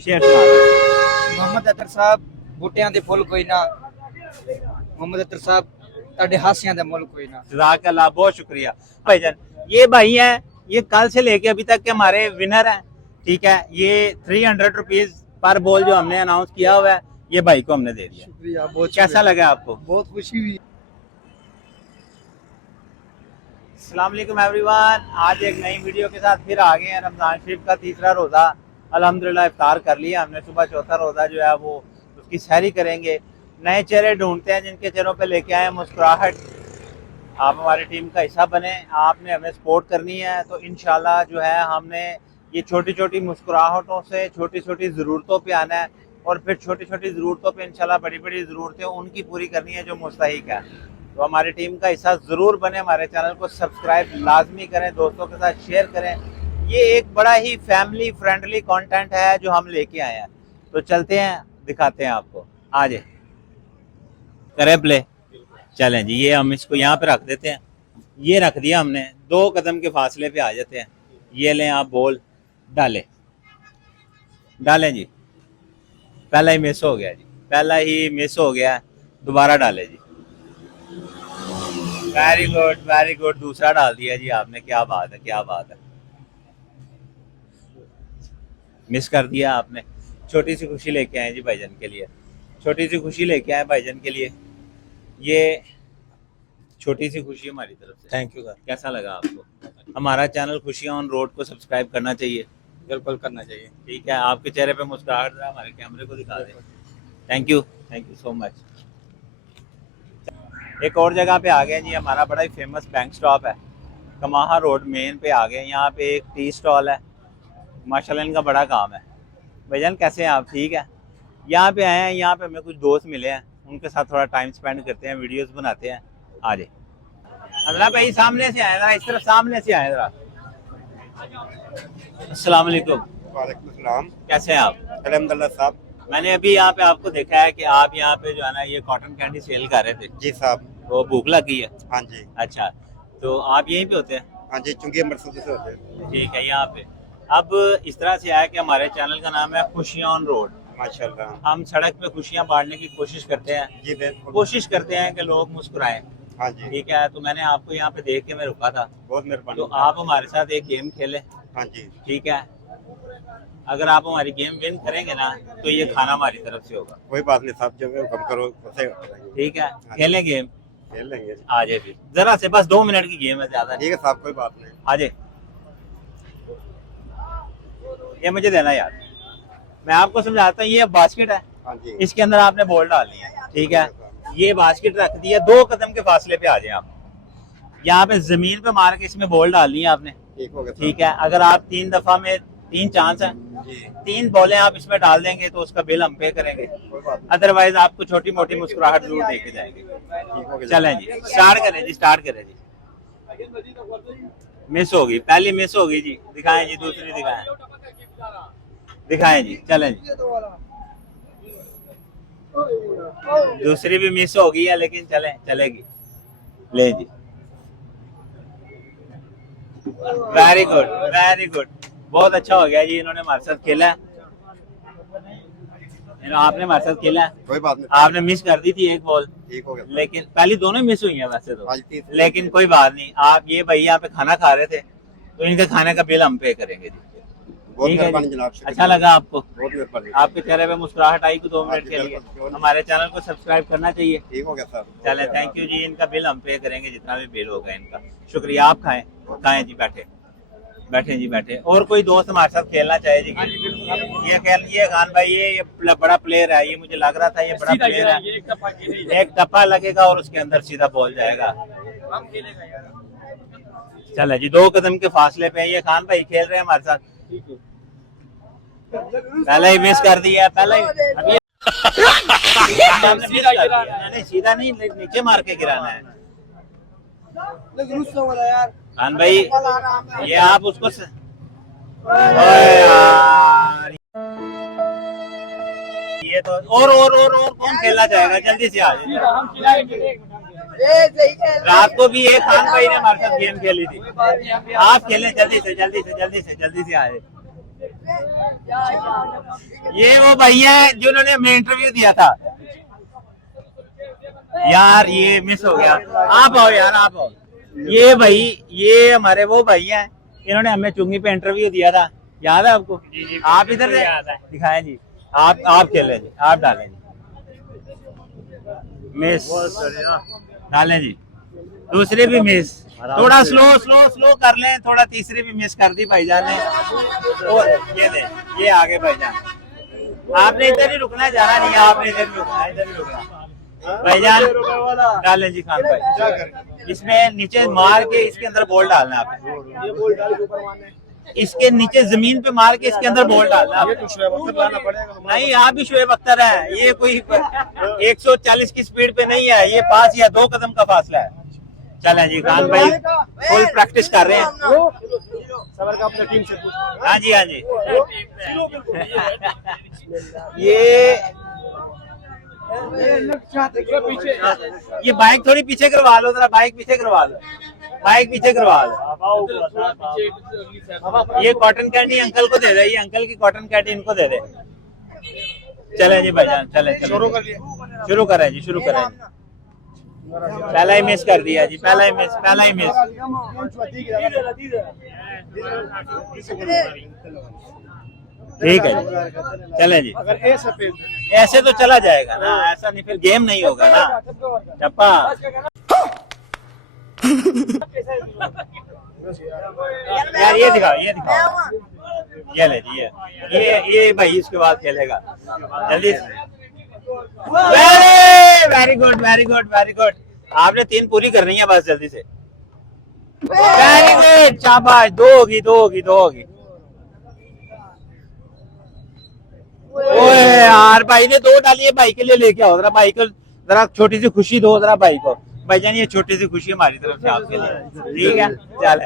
शेर सुना मोहम्मद अतर साहब बूटियां दे फुल कोई ना, मोहम्मद अतर साहब ताडे हासियां दे मुल कोई ना। जज़ाकल्लाह, बहुत शुक्रिया भाईजान। ये भाई हैं, ये कल से लेके अभी तक के हमारे विनर हैं। ठीक है, ये 300 रुपीज पर बॉल जो हमने अनाउंस किया हुआ है, ये भाई को हमने दे दिया। शुक्रिया, बहुत कैसा लगा आपको? बहुत खुशी हुई। अस्सलाम वालेकुम एवरीवन, आज एक नई वीडियो के साथ फिर आ गए हैं। रमज़ान शरीफ का तीसरा रोज़ा अल्हम्दुलिल्लाह इफ्तार कर लिया हमने। सुबह चौथा रोज़ा जो है वो उसकी सहरी करेंगे। नए चेहरे ढूंढते हैं जिनके चेहरों पे लेके आए मुस्कुराहट। आप हमारी टीम का हिस्सा बने, आपने हमें सपोर्ट करनी है तो इंशाल्लाह जो है हमने ये छोटी छोटी मुस्कुराहटों से छोटी छोटी ज़रूरतों पे आना है और फिर छोटी छोटी ज़रूरतों पे इंशाल्लाह बड़ी बड़ी ज़रूरतें उनकी पूरी करनी है जो मुस्तहिक है। तो हमारी टीम का हिस्सा ज़रूर बने, हमारे चैनल को सब्सक्राइब लाजमी करें, दोस्तों के साथ शेयर करें। ये एक बड़ा ही फैमिली फ्रेंडली कंटेंट है जो हम लेके आए हैं। तो चलते हैं, दिखाते हैं आपको। आ जाए, करें प्ले। चलें जी, ये हम इसको यहाँ पे रख देते हैं। ये रख दिया हमने, 2 कदम के फासले पे आ जाते हैं। ये लें आप, बॉल डालें, डालें जी। पहला ही मिस हो गया जी, पहला ही मिस हो गया, दोबारा डालें जी। वेरी गुड, वेरी गुड, दूसरा डाल दिया जी आपने। क्या बात है, क्या बात है। मिस कर दिया आपने। छोटी सी खुशी लेके आए जी भाईजान के लिए, छोटी सी खुशी लेके आए भाईजान के लिए। ये छोटी सी खुशी हमारी तरफ से। Thank you sir. कैसा लगा आपको? हमारा चैनल खुशियाँ ऑन रोड को सब्सक्राइब करना चाहिए। बिल्कुल करना चाहिए। ठीक है, आपके चेहरे पे मुस्कुराहट जरा हमारे कैमरे को दिखा दें। Thank you so much. एक और जगह पे आ गए जी, हमारा बड़ा ही फेमस बैंक स्टॉप है, कमाहा रोड मेन पे आ गए। यहाँ पे एक टी स्टॉल है, माशाल्लाह इनका बड़ा काम है। भाईजान कैसे हैं आप? ठीक है। यहाँ पे आए हैं, यहाँ पे हमें कुछ दोस्त मिले हैं, उनके साथ थोड़ा टाइम स्पेंड करते हैं, वीडियोस बनाते हैं। आ जाए अदरा भाई, सामने से आए जरा, इस तरफ सामने से आए जरा। अस्सलाम वालेकुम। वालेकुम सलाम। कैसे हैं आप? अल्हम्दुलिल्लाह साहब। मैंने अभी यहाँ पे आपको देखा है कि आप यहाँ पे जो है ना ये कॉटन कैंडी सेल कर रहे थे। जी साहब। तो भूख लगी है? हाँ जी। अच्छा, तो आप यहीं पे होते हैं? हाँ जी, चुंगी अमृतसर से होते हैं। ठीक है, यहाँ पे अब इस तरह से आया कि हमारे चैनल का नाम है खुशियाँ ऑन रोड। माशाल्लाह। हम सड़क पे खुशियाँ बांटने की कोशिश करते हैं, जी बिल्कुल। कोशिश करते हैं कि लोग मुस्कुराएं। हाँ जी। ठीक है, तो मैंने आपको यहाँ पे देख के मैं रुका था, बहुत मेहरबानी। तो आप हमारे साथ एक गेम खेलें। हाँ जी। ठीक है, अगर आप हमारी गेम विन करेंगे ना तो ये खाना हमारी तरफ से होगा। कोई बात नहीं साहब, जब हुक्म करो वैसे करेंगे। ठीक है, खेलें गेम? खेल लेंगे। आ जाए फिर, जरा से बस 2 मिनट की गेम है, ज्यादा नहीं। ठीक है साहब, कोई बात नहीं। आ जाए, ये मुझे देना यार, मैं आपको समझाता हूँ। ये बास्केट है, हाँ जी। इसके अंदर आपने बॉल डालनी है। ठीक है, ये बास्केट रख दिया, 2 कदम के फासले पे आ जाए आप। यहाँ पे जमीन पे मार के इसमें बॉल डालनी है आपने। ठीक हो गया। ठीक है, अगर आप 3 दफा में 3 चांस है, जी। 3 बॉलें आप इसमें डाल देंगे तो उसका बिल हम पे करेंगे। कोई बात अदरवाइज आपको छोटी मोटी मुस्कुराहट जरूर देके जाएंगे। नहीं। ठीक हो गया। चलें जी, स्टार्ट करें जी, स्टार्ट करें जी। मिस होगी, पहली मिस होगी जी। दिखाएं जी, दूसरी दिखाएं, दिखाएं जी। चलें जी, दूसरी भी मिस हो गई है लेकिन चलें, चलेगी। ले जी, वेरी गुड, वेरी गुड, बहुत अच्छा हो गया जी। इन्होंने हमारे साथ खेला है, आपने हमारे साथ खेला है। कोई बात नहीं। आपने मिस कर दी थी एक बॉल, ठीक हो गया। लेकिन पहली दोनों मिस हुई हैं वैसे तो, आज तीसरी। लेकिन कोई बात नहीं। आप ये भाई यहाँ पे खाना खा रहे थे तो इनके खाने का बिल हम पे करेंगे जी। बहुत ठीक है मेहरबानी जी। जनाब। अच्छा लगा आपको? बहुत मेहरबानी। आपके चेहरे पे मुस्कुराहट आई 2 मिनट के लिए। बिल्कुल। हमारे चैनल को सब्सक्राइब करना चाहिए। ठीक हो गया सर। चले, थैंक यू जी। इनका बिल हम पे करेंगे, जितना भी बिल होगा इनका। शुक्रिया। आप खाएं, खाएं जी, बैठे बैठे जी, बैठे। और कोई दोस्त हमारे साथ खेलना चाहे जी? ये खेल, ये खान भाई, ये बड़ा प्लेयर है, ये मुझे लग रहा था ये बड़ा प्लेयर है। एक टप्पा लगेगा और उसके अंदर सीधा बॉल जाएगा। चले जी, 2 कदम के फासले पे ये खान भाई खेल रहे हैं हमारे साथ। पहले ही मिस कर दिया, पहले ही अभी नहीं, सीधा नहीं, नीचे मार के गिराना है। खान भाई, ये आप उसको ओए यार, ये तो और कौन खेलना चाहेगा? जल्दी से आ जाए। रात को भी एक खान भाई ने हमारे साथ गेम खेली थी। आप खेलें, जल्दी से आ जाए। ये वो भैया है जिन्होंने हमें इंटरव्यू दिया था यार, ये मिस हो गया। आप आओ यार, आप आओ। ये भाई, ये हमारे वो भाई हैं, इन्होंने हमें चुंगी पे इंटरव्यू दिया था, याद है आपको? आप इधर से दिखाएं जी, आप खेलें जी, आप डालें जी, मिस डालें जी, दूसरी भी मिस, थोड़ा स्लो कर लें, थोड़ा तीसरी भी मिस कर दी भाईजान ने। और ये दे, ये आगे भाईजान, आपने इधर ही रुकना है, जाना नहीं है, आपने इधर ही रुकना है, इधर ही रुकना भाईजान। डालें जी खान भाई, इसमें नीचे मार के इसके अंदर बॉल डालना है आपने, इसके नीचे जमीन पे मार के इसके अंदर बॉल डालना है। नहीं, आप भी शुएब अख्तर है, ये कोई 140 की स्पीड पे नहीं है, ये 5 या 2 कदम का फासला है। चलें जी खान भाई फुल प्रैक्टिस कर रहे हैं। हाँ जी, हाँ जी। ये बाइक थोड़ी पीछे करवा लो, जरा बाइक पीछे करवा लो, बाइक पीछे करवा लो। ये कॉटन कैंडी अंकल को दे दे, ये अंकल की कॉटन कैंडी इनको दे दे। चले जी भाईजान, चले शुरू करें जी, शुरू करें। पहला ही मिस कर दिया जी, पहला ही मिस। ठीक है जी, चले जी। ऐसे तो चला जाएगा ना, ऐसा नहीं फिर गेम नहीं होगा ना चप्पा। यार ये दिखाओ, ये ले जी, ये भाई इसके बाद खेलेगा जल्दी। वेरी गुड, आपने 3 पूरी करनी है बस, जल्दी से। वेरी गुड, शाबाश, 2 होगी। ओए यार, भाई ने 2 डाली है, भाई के लिए लेके आओ जरा, भाई को जरा छोटी सी खुशी दो जरा भाई को। भाईजान ये छोटी सी खुशी हमारी तरफ से आपके लिए, ठीक है? चल,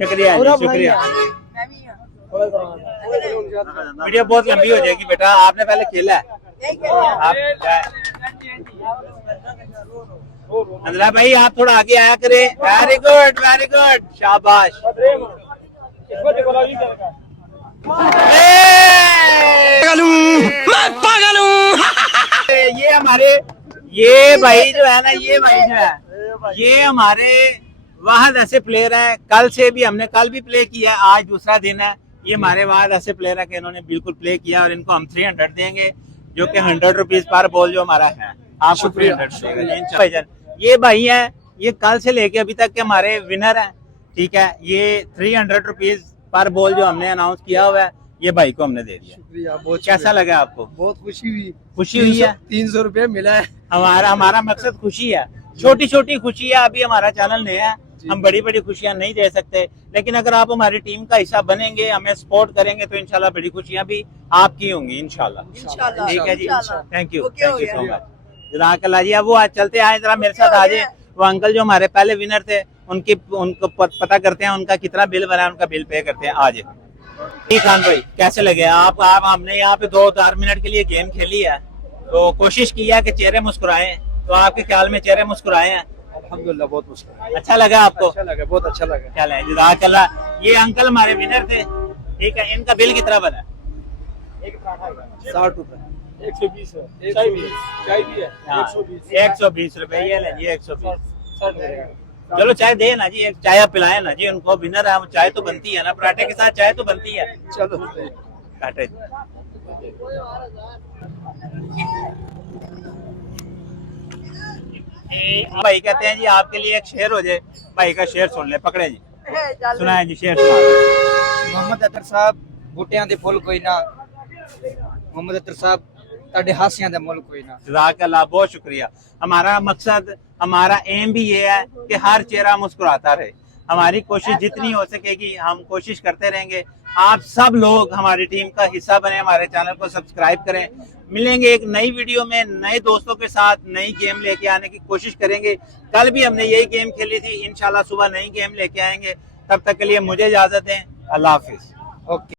शुक्रिया जी, शुक्रिया। वीडियो बहुत लंबी हो जाएगी बेटा, आपने पहले खेला है। अंदरा भाई आप थोड़ा आगे आया करें। वेरी गुड, शाबाश। मैं पागल हूँ। ये हमारे, ये भाई जो है ना, ये हमारे वाहद ऐसे प्लेयर हैं, कल से भी हमने कल भी प्ले किया, आज दूसरा दिन है। ये हमारे वाहद ऐसे प्लेयर है कि इन्होंने बिल्कुल प्ले किया, और इनको हम 300 देंगे, जो कि 100 रुपीज पर बॉल जो हमारा है, आपको 300 देगा। ये भाई हैं, ये कल से लेके अभी तक के हमारे विनर हैं, ठीक है? ये 300 रुपीज पर बॉल जो हमने अनाउंस किया हुआ है, ये भाई को हमने दे दिया। शुक्रिया, बहुत कैसा लगा आपको? बहुत खुशी हुई है। 300 रुपये मिला है। हमारा मकसद खुशी है, छोटी खुशी है। अभी हमारा चैनल नया है, हम बड़ी खुशियां नहीं दे सकते, लेकिन अगर आप हमारी टीम का हिस्सा बनेंगे, हमें सपोर्ट करेंगे, तो इंशाल्लाह बड़ी खुशियां भी आपकी होंगी इंशाल्लाह। ठीक है जी, थैंक यू सो मच, जज़ाकल्लाह जी। अब वो आज चलते आए, जरा मेरे साथ आ जाए। वो अंकल जो हमारे पहले विनर थे, उनको पता करते हैं उनका कितना बिल बना है, उनका बिल पे करते हैं। आज खान भाई कैसे लगे आप? हमने यहाँ पे 2-4 मिनट के लिए गेम खेली है, तो कोशिश की है कि चेहरे मुस्कुराए, तो आपके ख्याल में चेहरे मुस्कुराए हैं? अल्हम्दुलिल्लाह, बहुत मुश्किल। अच्छा लगा आपको? अच्छा लगा, बहुत अच्छा लगा। चले जज़ाकल्लाह। ये अंकल हमारे विनर थे, ठीक है? इनका बिल कितना बना? 60 रुपए, 120 है, 120 रुपए। ये ले जी, 120। चलो चाय दे ना जी, एक चाय आप पिलाए ना जी उनको, विनर है, चाय तो बनती है ना, पराठे के साथ चाय तो बनती है। चलो काटे। भाई कहते हैं जी आपके लिए एक शेर हो जाए, भाई का शेर सुन ले, पकड़े जी, सुनाए जी, शेर सुना। मोहम्मद अतर साहब, बूटियां दे फुल कोई ना, मोहम्मद अतर साहब ताड़े हासियां दा मुल्क कोई ना। जज़ाकल्लाह, बहुत शुक्रिया। हमारा मकसद, हमारा एम भी ये है कि हर चेहरा मुस्कुराता रहे। हमारी कोशिश जितनी हो सकेगी हम कोशिश करते रहेंगे। आप सब लोग हमारी टीम का हिस्सा बने, हमारे चैनल को सब्सक्राइब करें। मिलेंगे एक नई वीडियो में नए दोस्तों के साथ, नई गेम लेके आने की कोशिश करेंगे। कल भी हमने यही गेम खेली थी, इंशाल्लाह सुबह नई गेम लेके आएंगे। तब तक के लिए मुझे इजाजत दें, अल्लाह हाफिज। ओके।